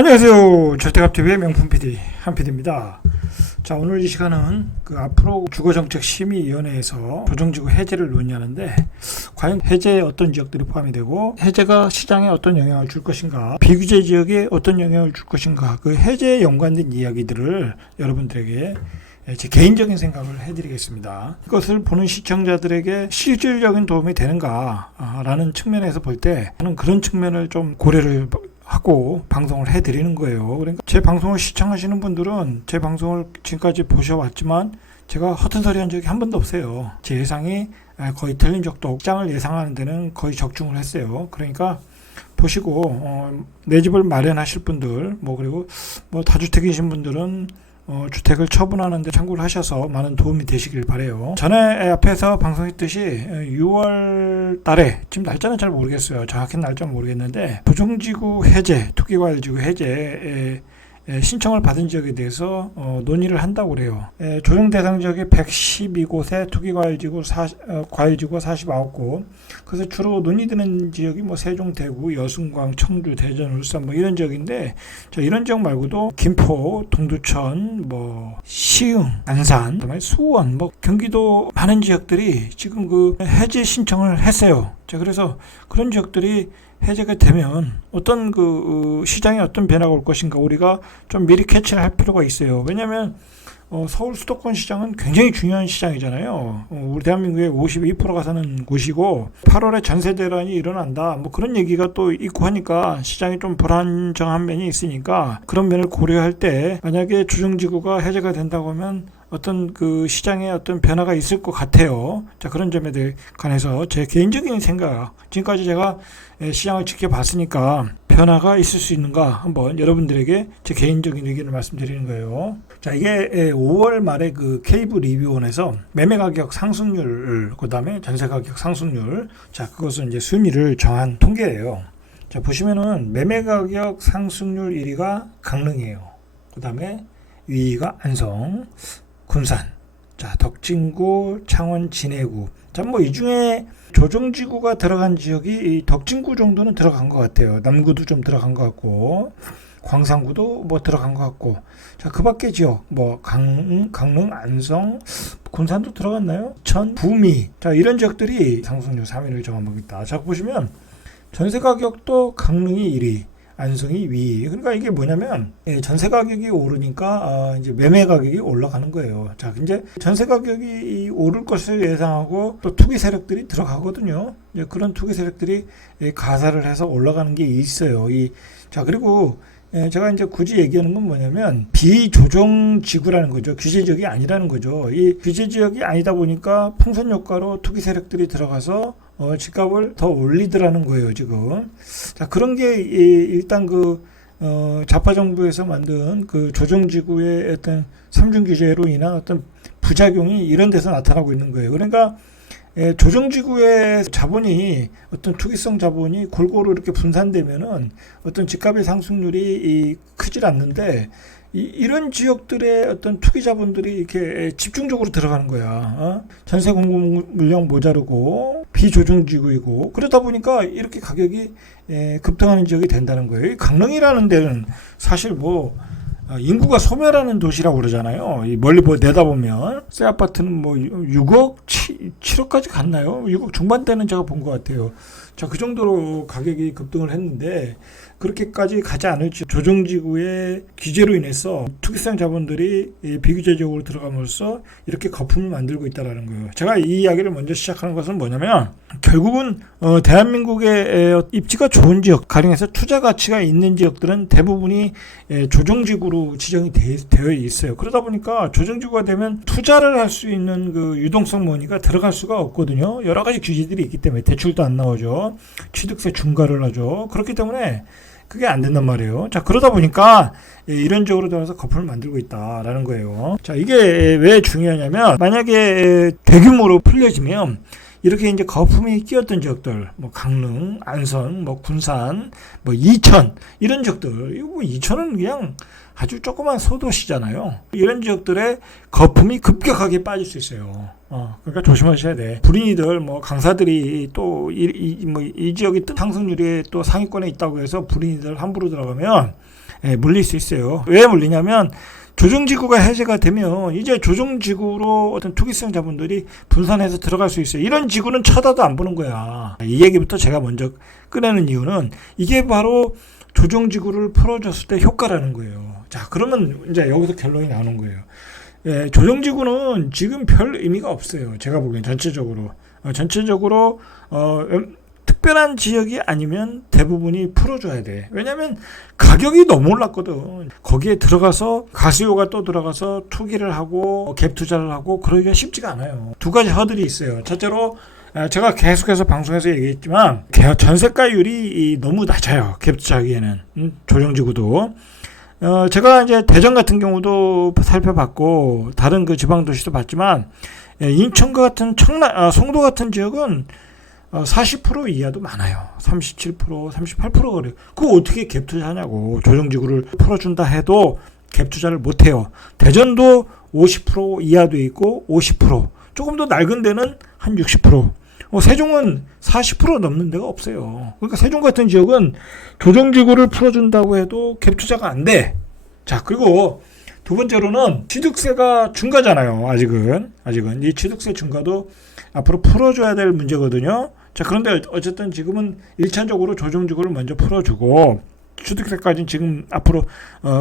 안녕하세요. 저택업TV의 명품 PD 한PD입니다. 자, 오늘 이 시간은 앞으로 주거정책심의위원회에서 조정지구 해제를 논의하는데, 과연 해제에 어떤 지역들이 포함이 되고 해제가 시장에 어떤 영향을 줄 것인가, 비규제 지역에 어떤 영향을 줄 것인가, 그 해제에 연관된 이야기들을 여러분들에게 제 개인적인 생각을 해드리겠습니다. 이것을 보는 시청자들에게 실질적인 도움이 되는가 라는 측면에서 볼 때, 저는 그런 측면을 좀 고려를 하고 방송을 해드리는 거예요. 그러니까 제 방송을 시청하시는 분들은 제 방송을 지금까지 보셔왔지만 제가 허튼 소리 한 적이 한 번도 없어요. 제 예상이 거의 틀린 적도 없고, 시장을 예상하는 데는 거의 적중을 했어요. 그러니까 보시고 내 집을 마련하실 분들, 그리고 다주택이신 분들은 주택을 처분하는 데 참고를 하셔서 많은 도움이 되시길 바라요. 전에 앞에서 방송했듯이 6월 달에, 지금 날짜는 잘 모르겠어요. 정확히 날짜는 모르겠는데, 조정지구 해제, 투기과열지구 해제에 신청을 받은 지역에 대해서 논의를 한다고 그래요. 조정 대상 지역이 112곳에 투기과열지구 과열지구가 49곳. 그래서 주로 논의되는 지역이 세종, 대구, 여순광, 청주, 대전, 울산 이런 지역인데, 이런 지역 말고도 김포, 동두천, 시흥, 안산, 그다음에 수원, 경기도 많은 지역들이 지금 해제 신청을 했어요. 자, 그래서 그런 지역들이 해제가 되면 어떤 시장에 어떤 변화가 올 것인가, 우리가 좀 미리 캐치를 할 필요가 있어요. 왜냐하면 서울 수도권 시장은 굉장히 중요한 시장이잖아요. 우리 대한민국의 52%가 사는 곳이고, 8월에 전세 대란이 일어난다, 그런 얘기가 또 있고 하니까 시장이 좀 불안정한 면이 있으니까, 그런 면을 고려할 때 만약에 조정지구가 해제가 된다고 하면 어떤 시장에 어떤 변화가 있을 것 같아요. 자, 그런 점에 대해 관해서 제 개인적인 생각, 지금까지 제가 시장을 지켜봤으니까 변화가 있을 수 있는가 한번 여러분들에게 제 개인적인 의견을 말씀드리는 거예요. 자, 이게 5월 말에 케이블 리뷰원에서 매매 가격 상승률, 그 다음에 전세 가격 상승률, 자, 그것은 이제 순위를 정한 통계예요. 자, 보시면은 매매 가격 상승률 1위가 강릉이에요. 그 다음에 2위가 안성, 군산, 자, 덕진구, 창원, 진해구. 자, 이 중에 조정지구가 들어간 지역이 이 덕진구 정도는 들어간 것 같아요. 남구도 좀 들어간 것 같고, 광산구도 들어간 것 같고. 자, 그 밖에 지역, 강릉, 안성, 군산도 들어갔나요? 천, 구미. 자, 이런 지역들이 상승률 3위를 정한 겁니다. 자, 보시면 전세 가격도 강릉이 1위. 안성이 위. 그러니까 이게 뭐냐면, 전세 가격이 오르니까 이제 매매 가격이 올라가는 거예요. 자, 이제 전세 가격이 오를 것을 예상하고 또 투기 세력들이 들어가거든요. 이제 그런 투기 세력들이 가사를 해서 올라가는 게 있어요. 자, 그리고 제가 이제 굳이 얘기하는 건 뭐냐면, 비조정 지구라는 거죠. 규제 지역이 아니라는 거죠. 이 규제 지역이 아니다 보니까 풍선 효과로 투기 세력들이 들어가서 집값을 더 올리더라는 거예요, 지금. 자, 그런 게 일단 좌파 정부에서 만든 조정지구의 어떤 삼중 규제로 인한 어떤 부작용이 이런 데서 나타나고 있는 거예요. 그러니까 조정지구의 자본이, 어떤 투기성 자본이 골고루 이렇게 분산되면은 어떤 집값의 상승률이 크질 않는데, 이런 지역들의 어떤 투기 자본들이 이렇게 집중적으로 들어가는 거야. 전세 공급 물량 모자르고 비조정지구이고, 그러다 보니까 이렇게 가격이 급등하는 지역이 된다는 거예요. 강릉이라는 데는 사실 인구가 소멸하는 도시라고 그러잖아요. 멀리 내다보면 새 아파트는 6억, 7억까지 갔나요? 6억 중반대는 제가 본 것 같아요. 자, 그 정도로 가격이 급등을 했는데, 그렇게까지 가지 않을지 조정지구의 규제로 인해서 투기성 자본들이 비규제적으로 들어감으로써 이렇게 거품을 만들고 있다는 거예요. 제가 이 이야기를 먼저 시작하는 것은 뭐냐면, 결국은 대한민국의 입지가 좋은 지역, 가령해서 투자 가치가 있는 지역들은 대부분이 조정지구로 지정이 되어 있어요. 그러다 보니까 조정지구가 되면 투자를 할 수 있는 유동성 머니가 들어갈 수가 없거든요. 여러 가지 규제들이 있기 때문에 대출도 안 나오죠. 취득세 중과를 하죠. 그렇기 때문에 그게 안 된단 말이에요. 자, 그러다 보니까 이런 쪽으로 들어서 거품을 만들고 있다라는 거예요. 자, 이게 왜 중요하냐면, 만약에 대규모로 풀려지면 이렇게 이제 거품이 끼었던 지역들, 강릉, 안성, 군산, 이천, 이런 지역들, 이천은 그냥 아주 조그만 소도시잖아요. 이런 지역들의 거품이 급격하게 빠질 수 있어요. 그러니까 조심하셔야 돼. 불인이들, 강사들이 또 이 지역이 상승률이 또 상위권에 있다고 해서 불인이들 함부로 들어가면 물릴 수 있어요. 왜 물리냐면 조정지구가 해제가 되면 이제 조정지구로 어떤 투기성 자본들이 분산해서 들어갈 수 있어요. 이런 지구는 쳐다도 안 보는 거야. 이 얘기부터 제가 먼저 꺼내는 이유는 이게 바로 조정지구를 풀어줬을 때 효과라는 거예요. 자, 그러면 이제 여기서 결론이 나오는 거예요. 조정지구는 지금 별 의미가 없어요. 제가 보기엔 전체적으로. 특별한 지역이 아니면 대부분이 풀어줘야 돼. 왜냐면 가격이 너무 올랐거든. 거기에 들어가서 가수요가 또 들어가서 투기를 하고 갭 투자를 하고 그러기가 쉽지가 않아요. 두 가지 허들이 있어요. 첫째로 제가 계속해서 방송에서 얘기했지만 전세가율이 너무 낮아요. 갭 투자하기에는. 조정지구도. 제가 이제 대전 같은 경우도 살펴봤고 다른 그 지방 도시도 봤지만 인천과 같은 송도 같은 지역은 40% 이하도 많아요. 37%, 38% 그래요. 그거 어떻게 갭 투자하냐고. 조정지구를 풀어준다 해도 갭 투자를 못해요. 대전도 50% 이하도 있고 50%. 조금 더 낡은 데는 한 60%. 세종은 40% 넘는 데가 없어요. 그러니까 세종 같은 지역은 조정지구를 풀어준다고 해도 갭 투자가 안 돼. 자, 그리고 두 번째로는 취득세가 중과잖아요. 아직은 이 취득세 중과도 앞으로 풀어줘야 될 문제거든요. 자, 그런데 어쨌든 지금은 1차적으로 조정지구를 먼저 풀어주고 취득세까지는 지금 앞으로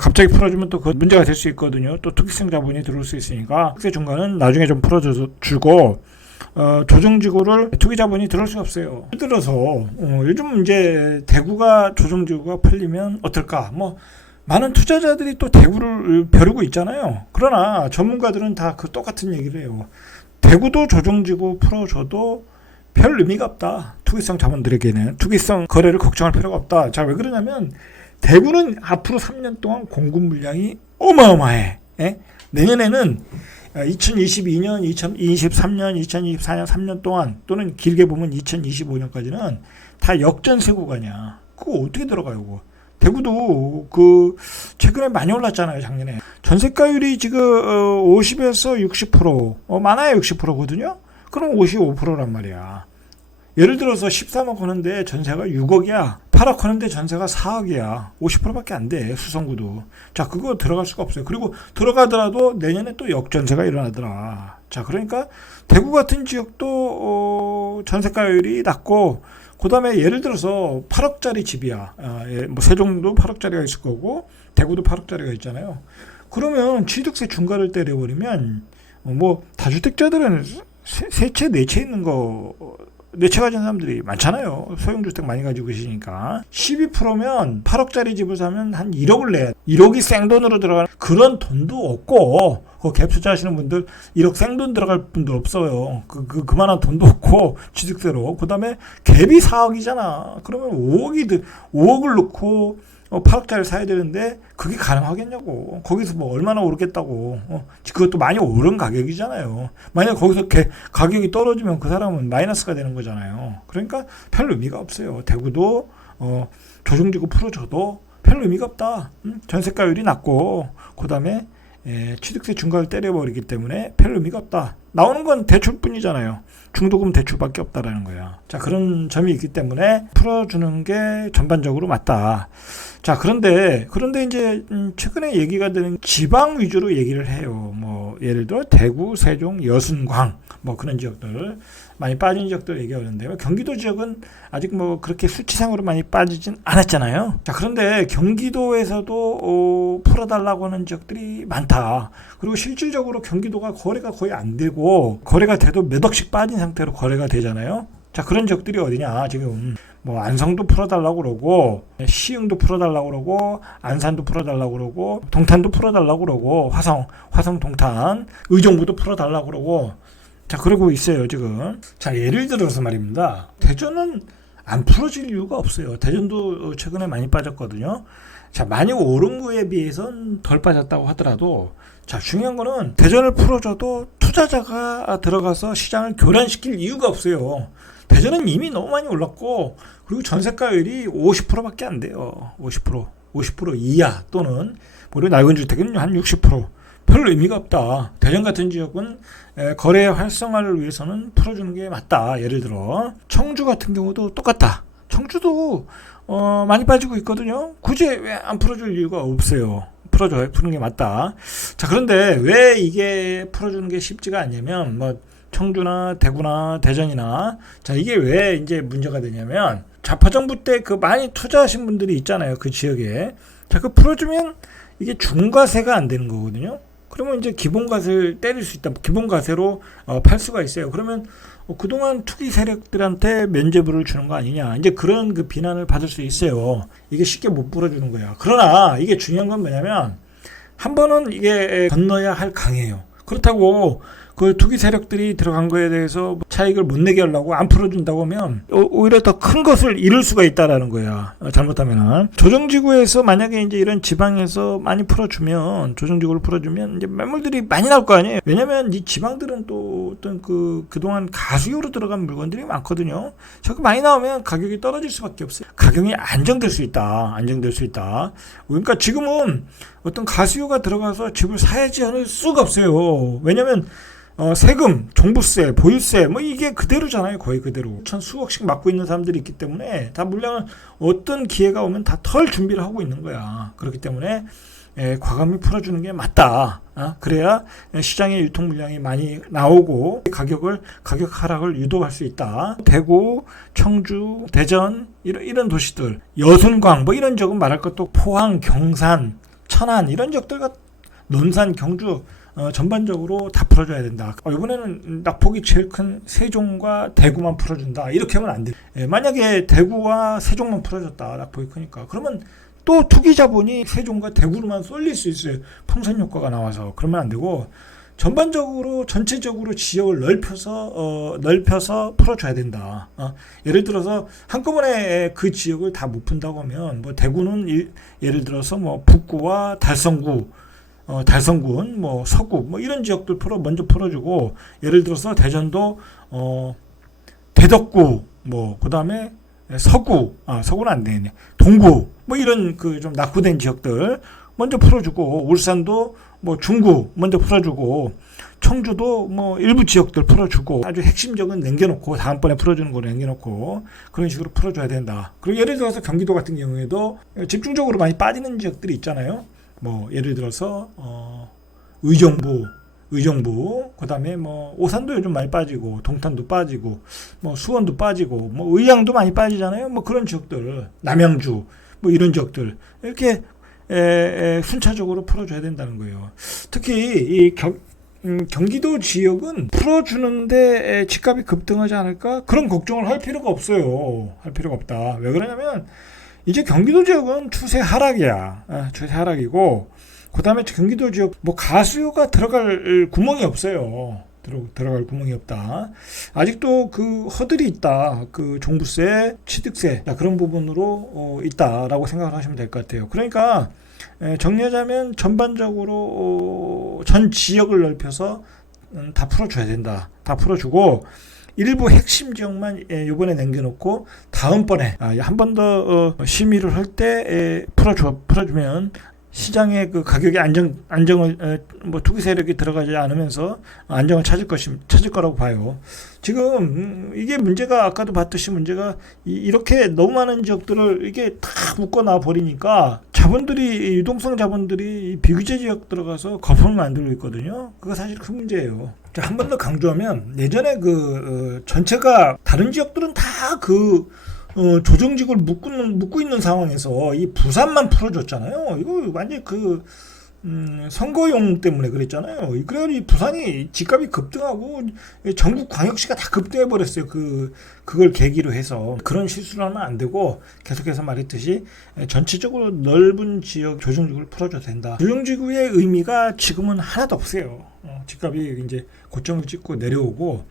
갑자기 풀어주면 또 그 문제가 될 수 있거든요. 또 투기성 자본이 들어올 수 있으니까 취득세 중과는 나중에 좀 풀어주고 조정지구를 투기자본이 들어올 수 없어요. 예를 들어서 요즘 이제 대구가 조정지구가 풀리면 어떨까? 많은 투자자들이 또 대구를 벼르고 있잖아요. 그러나 전문가들은 다 그 똑같은 얘기를 해요. 대구도 조정지구 풀어줘도 별 의미가 없다. 투기성 자본들에게는 투기성 거래를 걱정할 필요가 없다. 자, 왜 그러냐면 대구는 앞으로 3년 동안 공급 물량이 어마어마해. 내년에는 2022년, 2023년, 2024년 3년 동안 또는 길게 보면 2025년까지는 다 역전세 구간이야. 그거 어떻게 들어가요? 그거? 대구도 최근에 많이 올랐잖아요. 작년에 전세가율이 지금 50에서 60%, 많아야 60%거든요. 그럼 55%란 말이야. 예를 들어서 13억 하는데 전세가 6억이야. 8억 하는데 전세가 4억이야. 50%밖에 안 돼. 수성구도. 자, 그거 들어갈 수가 없어요. 그리고 들어가더라도 내년에 또 역전세가 일어나더라. 자, 그러니까 대구 같은 지역도 전세가율이 낮고, 그 다음에 예를 들어서 8억짜리 집이야. 세종도 8억짜리가 있을 거고 대구도 8억짜리가 있잖아요. 그러면 취득세 중과를 때려버리면 다주택자들은 세 채, 네 채 있는 거, 네 채 가진 사람들이 많잖아요. 소형주택 많이 가지고 계시니까. 12%면 8억짜리 집을 사면 한 1억을 내야 돼. 1억이 생돈으로 들어가는 그런 돈도 없고, 갭 투자하시는 분들 1억 생돈 들어갈 분들 없어요. 그만한 돈도 없고, 취득세로. 그 다음에 갭이 4억이잖아. 그러면 5억을 넣고 8억짜리 사야 되는데 그게 가능하겠냐고. 거기서 얼마나 오르겠다고. 그것도 많이 오른 가격이잖아요. 만약 거기서 가격이 떨어지면 그 사람은 마이너스가 되는 거잖아요. 그러니까 별 의미가 없어요. 대구도 조정지구 풀어줘도 별 의미가 없다. 전세가율이 낮고 그 다음에 취득세 중과를 때려버리기 때문에 별 의미가 없다. 나오는 건 대출뿐이잖아요. 중도금 대출밖에 없다라는 거야. 자, 그런 점이 있기 때문에 풀어주는 게 전반적으로 맞다. 자, 그런데 이제 최근에 얘기가 되는 지방 위주로 얘기를 해요. 예를 들어 대구, 세종, 여순광 그런 지역들 많이 빠진 지역들 얘기하는데 경기도 지역은 아직 그렇게 수치상으로 많이 빠지진 않았잖아요. 자, 그런데 경기도에서도 풀어달라고 하는 지역들이 많다. 그리고 실질적으로 경기도가 거래가 거의 안 되고 거래가 돼도 몇 억씩 빠진 상태로 거래가 되잖아요. 자, 그런 지역들이 어디냐? 지금 안성도 풀어달라고 그러고 시흥도 풀어달라고 그러고 안산도 풀어달라고 그러고 동탄도 풀어달라고 그러고 화성 동탄 의정부도 풀어달라고 그러고 자, 그러고 있어요 지금. 자, 예를 들어서 말입니다. 대전은 안 풀어질 이유가 없어요. 대전도 최근에 많이 빠졌거든요. 자, 많이 오른 거에 비해서는 덜 빠졌다고 하더라도 자, 중요한 거는 대전을 풀어줘도 투자자가 들어가서 시장을 교란시킬 이유가 없어요. 대전은 이미 너무 많이 올랐고 그리고 전세가율이 50%밖에 안 돼요. 50% 이하 또는 그리고 낡은 주택은 한 60%. 별 의미가 없다. 대전 같은 지역은 거래 활성화를 위해서는 풀어주는 게 맞다. 예를 들어 청주 같은 경우도 똑같다. 청주도 많이 빠지고 있거든요. 굳이 왜 안 풀어줄 이유가 없어요. 풀어줘요. 푸는 게 맞다. 자, 그런데 왜 이게 풀어주는 게 쉽지가 않냐면, 뭐, 청주나 대구나 대전이나, 자, 이게 왜 이제 문제가 되냐면, 좌파 정부 때 그 많이 투자하신 분들이 있잖아요. 그 지역에. 자, 그 풀어주면 이게 중과세가 안 되는 거거든요. 그러면 이제 기본과세를 때릴 수 있다. 기본과세로 팔 수가 있어요. 그러면 그동안 투기 세력들한테 면죄부를 주는 거 아니냐. 이제 그런 그 비난을 받을 수 있어요. 이게 쉽게 못 풀어주는 거야. 그러나 이게 중요한 건 뭐냐면 한 번은 이게 건너야 할 강이에요. 그렇다고 그 투기 세력들이 들어간 거에 대해서 차익을 못 내게 하려고 안 풀어준다고 하면 오히려 더 큰 것을 잃을 수가 있다라는 거야. 잘못하면은. 조정지구에서 만약에 이제 이런 지방에서 많이 풀어주면, 조정지구를 풀어주면 이제 매물들이 많이 나올 거 아니에요. 왜냐면 이 지방들은 또 어떤 그동안 가수요로 들어간 물건들이 많거든요. 저거 많이 나오면 가격이 떨어질 수밖에 없어요. 가격이 안정될 수 있다. 안정될 수 있다. 그러니까 지금은 어떤 가수요가 들어가서 집을 사야지 할 수가 없어요. 왜냐면 세금, 종부세, 보유세, 뭐 이게 그대로잖아요. 거의 그대로. 천 수억씩 맡고 있는 사람들이 있기 때문에 다 물량을 어떤 기회가 오면 다 털 준비를 하고 있는 거야. 그렇기 때문에 과감히 풀어주는 게 맞다. 그래야 시장에 유통 물량이 많이 나오고 가격 하락을 유도할 수 있다. 대구, 청주, 대전 이런 도시들, 여순광 뭐 이런 적은 말할 것도 포항, 경산, 천안 이런 적들과 논산, 경주 전반적으로 다 풀어줘야 된다. 이번에는 낙폭이 제일 큰 세종과 대구만 풀어준다. 이렇게 하면 안 돼. 만약에 대구와 세종만 풀어줬다. 낙폭이 크니까. 그러면 또 투기 자본이 세종과 대구로만 쏠릴 수 있어요. 풍선 효과가 나와서. 그러면 안 되고 전반적으로 전체적으로 지역을 넓혀서 풀어줘야 된다. 예를 들어서 한꺼번에 그 지역을 다 못 푼다고 하면 뭐 대구는 예를 들어서 뭐 북구와 달성군, 뭐 서구, 뭐 이런 지역들 먼저 풀어주고, 예를 들어서 대전도 대덕구, 뭐 그다음에 서구는 안 되겠네, 동구, 뭐 이런 그 좀 낙후된 지역들 먼저 풀어주고, 울산도 뭐 중구 먼저 풀어주고, 청주도 뭐 일부 지역들 풀어주고, 아주 핵심적은 남겨놓고 다음번에 풀어주는 거 남겨놓고 그런 식으로 풀어줘야 된다. 그리고 예를 들어서 경기도 같은 경우에도 집중적으로 많이 빠지는 지역들이 있잖아요. 뭐 예를 들어서 의정부 그다음에 뭐 오산도 요즘 많이 빠지고 동탄도 빠지고 뭐 수원도 빠지고 뭐 의양도 많이 빠지잖아요. 뭐 그런 지역들, 남양주 뭐 이런 지역들 이렇게 순차적으로 풀어줘야 된다는 거예요. 특히 이 경기도 지역은 풀어주는데 집값이 급등하지 않을까? 그런 걱정을 할 필요가 없어요. 할 필요가 없다. 왜 그러냐면 이제 경기도 지역은 추세 하락이야. 추세 하락이고, 그 다음에 경기도 지역, 뭐, 가수요가 들어갈 구멍이 없어요. 들어갈 구멍이 없다. 아직도 그 허들이 있다. 그 종부세, 취득세, 그런 부분으로 있다라고 생각을 하시면 될 것 같아요. 그러니까, 정리하자면 전반적으로 전 지역을 넓혀서 다 풀어줘야 된다. 다 풀어주고, 일부 핵심 지역만 이번에 남겨놓고 다음번에 한 번 더 심의를 할 때 풀어주면 시장의 그 가격의 안정을 뭐 투기 세력이 들어가지 않으면서 안정을 찾을 거라고 봐요. 지금 이게 문제가 아까도 봤듯이 문제가 이렇게 너무 많은 지역들을 이게 다 묶어놔 버리니까 유동성 자본들이 비규제 지역 들어가서 거품을 만들고 있거든요. 그거 사실 큰 문제예요. 한 번 더 강조하면 예전에 전체가 다른 지역들은 다 조정직을 묶고 있는 상황에서 이 부산만 풀어줬잖아요. 이거 완전 선거용 때문에 그랬잖아요. 그래가지고 이 부산이 집값이 급등하고 전국 광역시가 다 급등해버렸어요. 그걸 계기로 해서. 그런 실수를 하면 안 되고 계속해서 말했듯이 전체적으로 넓은 지역 조정지구를 풀어줘도 된다. 조정지구의 의미가 지금은 하나도 없어요. 집값이 이제 고점을 찍고 내려오고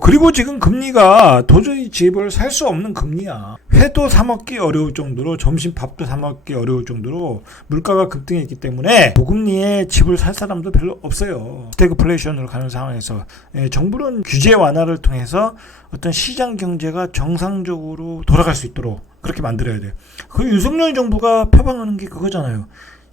그리고 지금 금리가 도저히 집을 살 수 없는 금리야. 회도 사 먹기 어려울 정도로, 점심밥도 사 먹기 어려울 정도로 물가가 급등했기 때문에 고금리에 집을 살 사람도 별로 없어요. 스태그플레이션으로 가는 상황에서 정부는 규제 완화를 통해서 어떤 시장 경제가 정상적으로 돌아갈 수 있도록 그렇게 만들어야 돼요. 윤석열 정부가 표방하는 게 그거잖아요.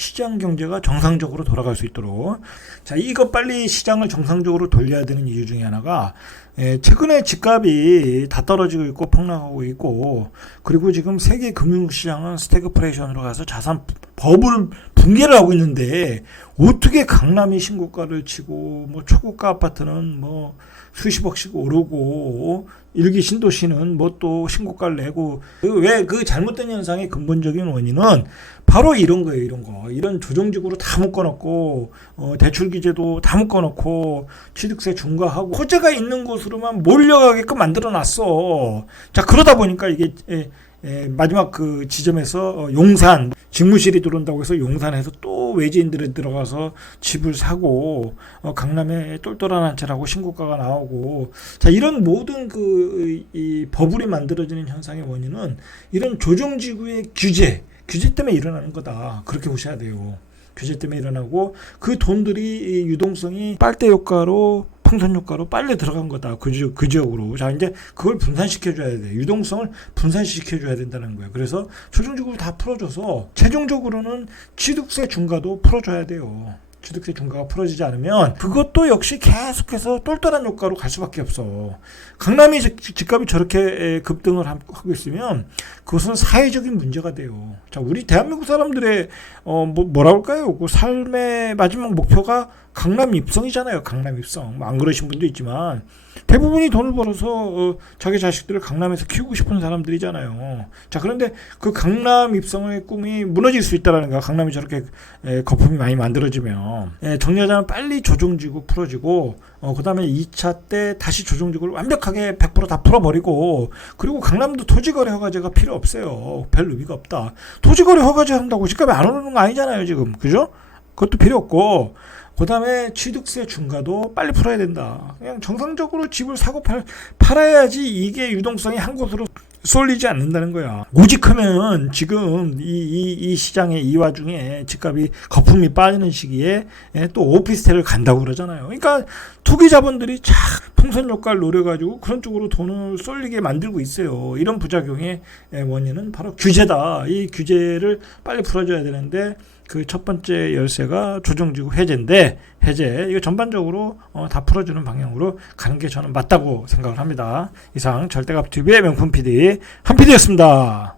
시장 경제가 정상적으로 돌아갈 수 있도록. 자, 이거 빨리 시장을 정상적으로 돌려야 되는 이유 중에 하나가 최근에 집값이 다 떨어지고 있고 폭락하고 있고, 그리고 지금 세계 금융시장은 스태그플레이션으로 가서 자산 버블 붕괴를 하고 있는데, 어떻게 강남이 신고가를 치고 뭐 초고가 아파트는 뭐 수십억씩 오르고 일기 신도시는 뭐 또 신고가를 내고, 왜 그 잘못된 현상의 근본적인 원인은 바로 이런 거예요. 이런 조정직으로 다 묶어놓고 대출 규제도 다 묶어놓고 취득세 중과하고 호재가 있는 곳으로만 몰려가게끔 만들어놨어. 자, 그러다 보니까 이게 마지막 그 지점에서 용산 집무실이 들어온다고 해서 용산에서 또 외지인들이 들어가서 집을 사고 강남에 똘똘한 한 채라고 신고가가 나오고, 자, 이런 모든 이 버블이 만들어지는 현상의 원인은 이런 조정지구의 규제 때문에 일어나는 거다. 그렇게 보셔야 돼요. 규제 때문에 일어나고 그 돈들이 유동성이 빨대 효과로 풍선 효과로 빨리 들어간 거다. 그 지역으로. 자, 이제 그걸 분산시켜줘야 돼. 유동성을 분산시켜줘야 된다는 거예요. 그래서 조정지구를 다 풀어줘서 최종적으로는 취득세 중과도 풀어줘야 돼요. 취득세 중과가 풀어지지 않으면 그것도 역시 계속해서 똘똘한 효과로 갈 수밖에 없어. 강남이 집값이 저렇게 급등을 하고 있으면 그것은 사회적인 문제가 돼요. 자, 우리 대한민국 사람들의 뭐라 할까요? 그 삶의 마지막 목표가 강남 입성이잖아요. 강남 입성. 안 그러신 분도 있지만 대부분이 돈을 벌어서 자기 자식들을 강남에서 키우고 싶은 사람들이잖아요. 자, 그런데 그 강남 입성의 꿈이 무너질 수 있다는 거야. 강남이 저렇게 거품이 많이 만들어지면. 정리하자면 빨리 조정지구 풀어지고 그 다음에 2차 때 다시 조정지구를 완벽하게 100% 다 풀어버리고, 그리고 강남도 토지거래 허가제가 필요 없어요. 별 의미가 없다. 토지거래 허가제 한다고 집값이 안 오르는 거 아니잖아요, 지금. 그죠? 그것도 필요 없고, 그 다음에 취득세 중과도 빨리 풀어야 된다. 그냥 정상적으로 집을 사고 팔아야지 이게 유동성이 한 곳으로 쏠리지 않는다는 거야. 오직하면 지금 이 시장에 이 와중에 집값이 거품이 빠지는 시기에 또 오피스텔을 간다고 그러잖아요. 그러니까 투기 자본들이 쫙 풍선 효과를 노려가지고 그런 쪽으로 돈을 쏠리게 만들고 있어요. 이런 부작용의 원인은 바로 규제다. 이 규제를 빨리 풀어줘야 되는데 그 첫 번째 열쇠가 조정지구 해제 이거 전반적으로 다 풀어주는 방향으로 가는 게 저는 맞다고 생각을 합니다. 이상 절대값TV의 명품 PD 한 PD였습니다.